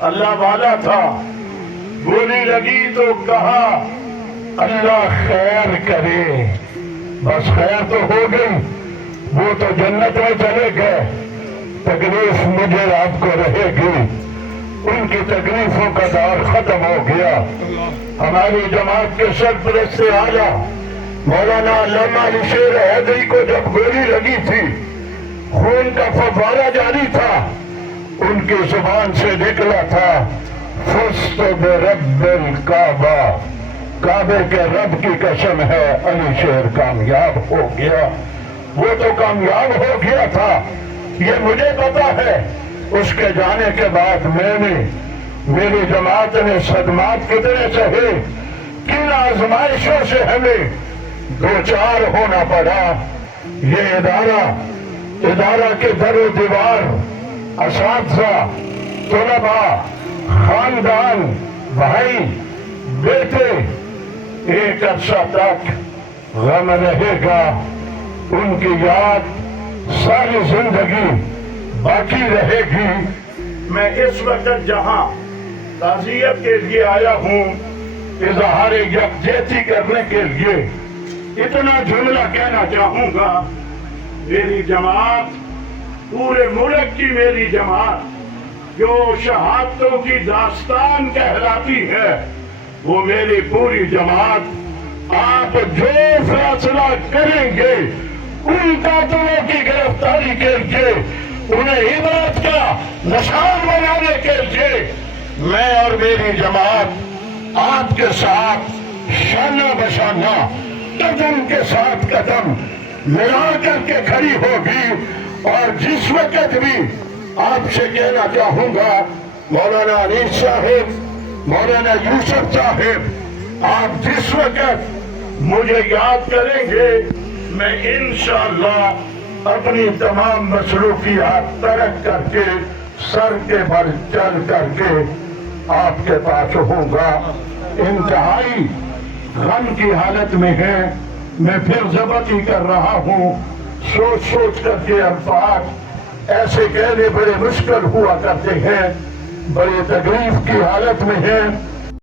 اللہ والا تھا، گولی لگی تو کہا اللہ خیر کرے، بس خیر تو ہو گئی، وہ تو جنت میں چلے گئے، تکلیف مجھے آپ کو رہے گی۔ ان کی تکلیفوں کا دور ختم ہو گیا۔ ہماری جماعت کے سرپرست اعلیٰ مولانا علامہ علی شیر حیدری کو جب گولی لگی تھی، خون کا فوارہ جاری تھا، ان کی زبان سے نکلا تھا فزت برب الکعبہ، کعبے کے رب کی قسم ہے علی شیر کامیاب ہو گیا۔ وہ تو کامیاب ہو گیا تھا، یہ مجھے پتا ہے۔ اس کے جانے کے بعد میری جماعت نے صدمات کتنے سہے، کن آزمائشوں سے ہمیں دوچار ہونا پڑا۔ یہ ادارہ کے در و دیوار، اساتذہ، طلباء، خاندان، بھائی، بیٹے، ایک عرصہ تک غم رہے گا۔ ان کی یاد ساری زندگی باقی رہے گی۔ میں اس وقت جہاں تعزیت کے لیے آیا ہوں، اظہار یکجہتی کرنے کے لیے اتنا جملہ کہنا چاہوں گا۔ میری جماعت، پورے ملک کی میری جماعت جو شہادتوں کی داستان کہلاتی ہے، وہ میری پوری جماعت آپ جو فیصلہ کریں گے ان قاتلوں کی گرفتاری کے لیے، انہیں عبرت کا نشان بنانے کے لیے، میں اور میری جماعت آپ کے ساتھ شانہ بشانہ، قدم کے ساتھ قدم ملا کر کے کھڑی ہوگی۔ اور جس وقت بھی آپ سے کہنا چاہوں گا، مولانا انیس صاحب، مولانا یوسف صاحب، آپ جس وقت مجھے یاد کریں گے، میں انشاءاللہ اپنی تمام مصروفیات ترک کر کے سر کے بل چل کر کے آپ کے پاس ہوں گا۔ انتہائی غم کی حالت میں ہے، میں پھر ضبط ہی کر رہا ہوں۔ سوچ کر کے الفاظ ایسے کہنے بڑے مشکل ہوا کرتے ہیں، بڑی تکلیف کی حالت میں ہیں۔